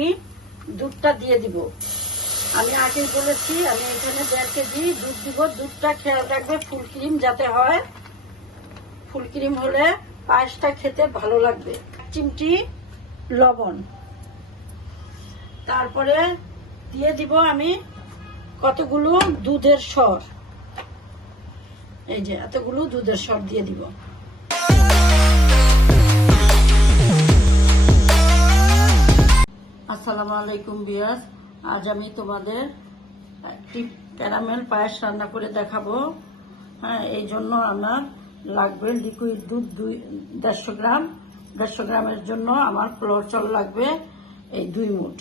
আমি দুধটা দিয়ে দিব। আমি আগে বলেছি, আমি এখানে দেড় কেজি দুধ দিব। দুধটা খেয়াল রাখবে, ফুল ক্রিম যাতে হয়। ফুল ক্রিম হলে পায়েসটা খেতে ভালো লাগবে। চিমটি, লবণ। তারপরে দিয়ে দিব আমি কতগুলো দুধের সর। এই যে, এতগুলো দুধের সর দিয়ে দিব। আলাইকুম বিয়াস আজ আমি তোমাদের একটি ক্যারামেল পায়েস রান্না করে দেখাবো। হ্যাঁ এই জন্য আমার লাগবে লিকুইড দুধ দুই, দেড়শো গ্রাম। দেড়শো গ্রামের জন্য আমার ফ্লোর চল লাগবে এই দুই মুঠ।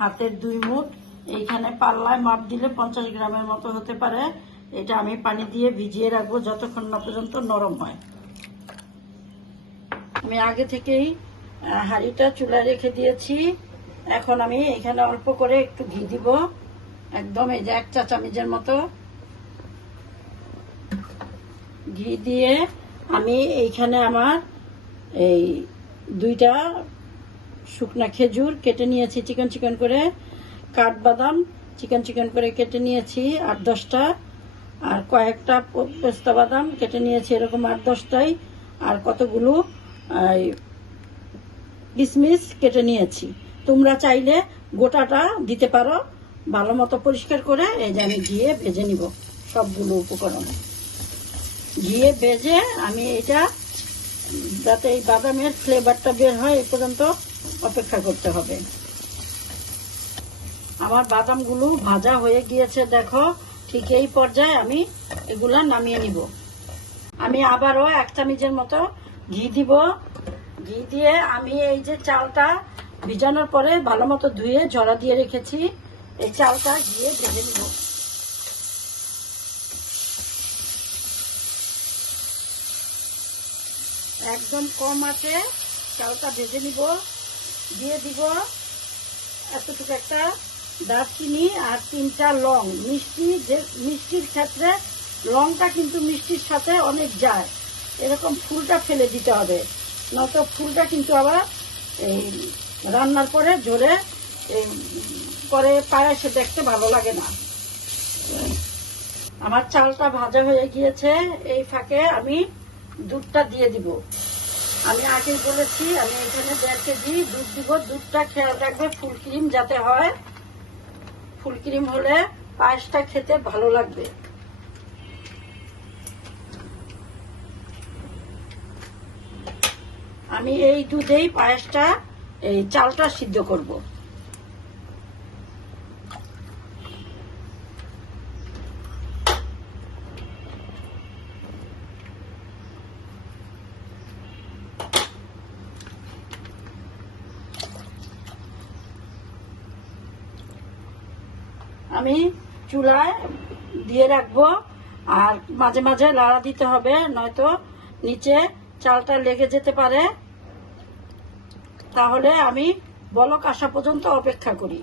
হাতের দুই মুঠ। এইখানে পাল্লায় মাপ দিলে পঞ্চাশ গ্রামের মতো হতে পারে। এটা আমি পানি দিয়ে ভিজিয়ে রাখব যতক্ষণ না পর্যন্ত নরম হয়। আমি আগে থেকেই হাঁড়িটা চুলায় রেখে দিয়েছি। এখন আমি এখানে অল্প করে একটু ঘি দিব। একদম এই যে এক চা চামচের মতো। ঘি দিয়ে আমি এইখানে আমার এই দুইটা শুকনা খেজুর কেটে নিয়েছি, চিকন চিকন করে। কাঠবাদাম চিকন চিকন করে কেটে নিয়েছি, আট দশটা। আর কয়েকটা পেস্তা বাদাম কেটে নিয়েছি, এরকম আট দশটাই। আর কতগুলো কিশমিশ কেটে নিয়েছি। তোমরা চাইলে গোটাটা দিতে পারো। ভালো মতো পরিষ্কার করে এই যে আমি ঘিয়ে ভেজে নিব সবগুলো উপকরণ। ঘিয়ে ভেজে আমি এটা যাতে এই বাদামের ফ্লেভারটা বের হয় এই পর্যন্ত অপেক্ষা করতে হবে। আমার বাদামগুলো ভাজা হয়ে গিয়েছে, দেখো। ঠিক এই পর্যায়ে আমি এগুলা নামিয়ে নিব। আমি আবারও এক চামচের মতো ঘি দিব। ঘি দিয়ে আমি এই যে চালটা ভিজানোর পরে ভালো মতো ধুয়ে ঝরা দিয়ে রেখেছি। এই চালটা ঘিয়ে ভেজে নিব। একদম কম আছে, চালটা ভেজে নিব। দিয়ে দিব এতটুকু একটা দারচিনি আর তিনটা লং। মিষ্টি যে, মিষ্টির ক্ষেত্রে লংটা কিন্তু মিষ্টির সাথে অনেক যায়। এরকম ফুলটা ফেলে দিতে হবে। নয়তো ফুলটা কিন্তু আবার এই রান্নার পরে ঝরে পরে পায়েসে দেখতে ভালো লাগে না। আমার চালটা ভাজা হয়ে গিয়েছে, এই ফাঁকে আমি দুধটা দিয়ে দিব। আমি আগে বলেছি, আমি এখানে দেড় কেজি দুধ দিব। দুধটা খেয়াল রাখবে, ফুল ক্রিম যাতে হয়। ফুল ক্রিম হলে পায়েসটা খেতে ভালো লাগবে। আমি এই দুধেই পায়েসটা এই চালটা সিদ্ধ করব। আমি চুলায় দিয়ে রাখব, আর মাঝে মাঝে লাড়া দিতে হবে, নয়তো নিচে চালটা লেগে যেতে পারে। তাহলে আমি বলক আসা পর্যন্ত অপেক্ষা করি।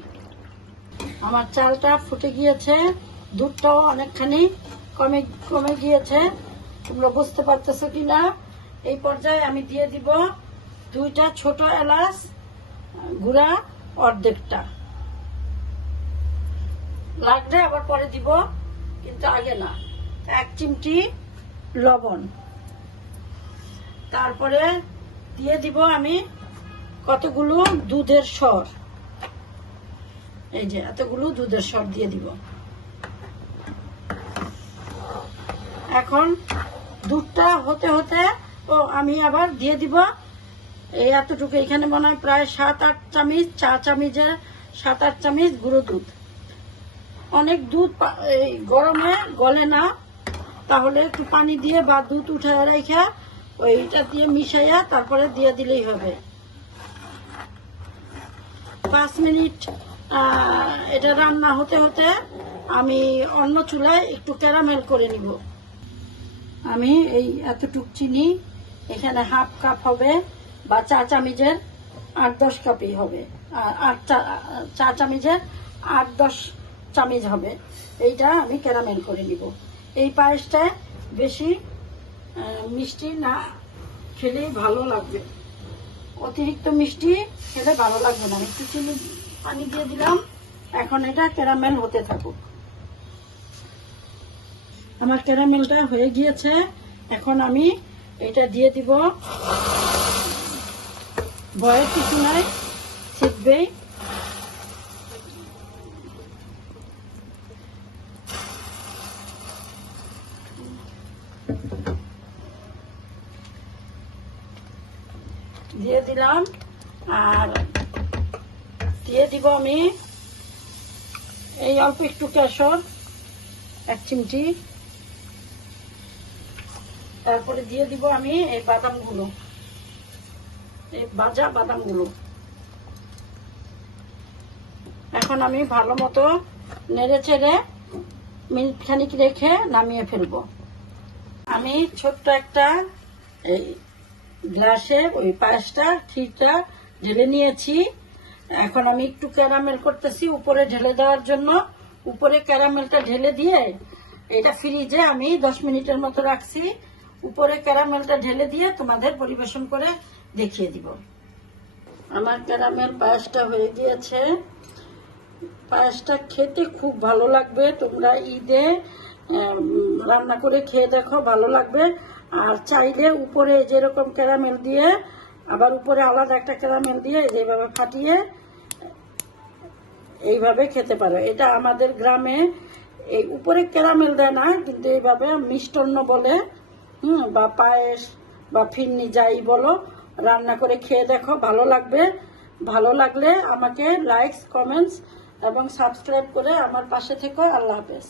আমার চালটা ফুটে গিয়েছে, দুধটাও অনেকখানি কমে কমে গিয়েছে। তোমরা বুঝতে পারতেছো কি না এই পর্যায়ে আমি দিয়ে দিব দুইটা ছোট এলাচ গুঁড়া অর্ধেকটা। লাগলে আবার পরে দিব, কিন্তু আগে না। এক চিমটি লবণ। তারপরে দিয়ে দিব আমি কতগুলো? দুধের সর এই যে, এতগুলো দুধের সর দিয়ে দিব। এখন দুধটা হতে হতে, ও, আমি আবার দিয়ে দিব। এই এতটুকু এখানে মনে হয় প্রায় সাত, আট চামচ চা চামচের সাত, আট চামচ গুঁড়ো দুধ। অনেক দুধ এই গরমে গলে না। তাহলে একটু পানি দিয়ে বা দুধ উঠায় রেখে ওইটা দিয়ে মিশাইয়া তারপরে দিয়ে দিলেই হবে। পাঁচ মিনিট এটা রান্না হতে হতে আমি অন্য চুলায় একটু ক্যারামেল করে নিব। আমি এই এতটুক চিনি, এখানে হাফ কাপ হবে বা চা চামচের আট দশ কাপই হবে। আর চা- চা চামচের আট দশ চামচ হবে। এইটা আমি ক্যারামেল করে নিব। এই পায়েসটা বেশি মিষ্টি না খেলেই ভালো লাগবে। অতিরিক্ত মিষ্টি খেলে ভালো লাগবে না। একটু চিনি, পানি দিয়ে দিলাম। এখন এটা ক্যারামেল হতে থাকুক। আমার ক্যারামেলটা হয়ে গিয়েছে। এখন আমি এটা দিয়ে দিব। ভয়ের কিছু নাই শিখবেই দিয়ে দিলাম। আর দিয়ে দিব আমি এই অল্প একটু কেশর, এক চিমটি। তারপরে দিয়ে দিব আমি এই বাদামগুলো। এই ভাজা বাদামগুলো। এখন আমি ভালো মতো নেড়ে চেড়ে মিনিট খানিক রেখে নামিয়ে ফেলব। আমি ছোট্ট একটা এই গ্লাসে, ওই পায়েসটা, ক্ষীরটা ঢেলে নিয়েছি। এখন আমি একটু ক্যারামেল করতেছি উপরে ঢেলে দেওয়ার জন্য। উপরে ক্যারামেলটা ঢেলে দিয়ে এটা ফ্রিজে আমি দশ মিনিটের মতো রাখছি। উপরে ক্যারামেলটা ঢেলে দিয়ে তোমাদের পরিবেশন করে দেখিয়ে দিব। আমার ক্যারামেল পায়েসটা হয়ে গিয়েছে। পায়েসটা খেতে খুব ভালো লাগবে। তোমরা ঈদে রান্না করে খেয়ে দেখো, ভালো লাগবে। আর চাইলে উপরে যেরকম ক্যারামেল দিয়ে, আবার উপরে আলাদা একটা ক্যারামেল দিয়ে যেভাবে ফাটিয়ে এইভাবে খেতে পারো। এটা আমাদের গ্রামে এই উপরে ক্যারামেল দেয় না, কিন্তু এইভাবে মিষ্টান্ন বলে, হুম, বা পায়েস বা ফিরনি যাই বলো, রান্না করে খেয়ে দেখো, ভালো লাগবে। ভালো লাগলে আমাকে লাইকস কমেন্টস এবং সাবস্ক্রাইব করে আমার পাশে থেকো। আল্লাহ হাফেজ।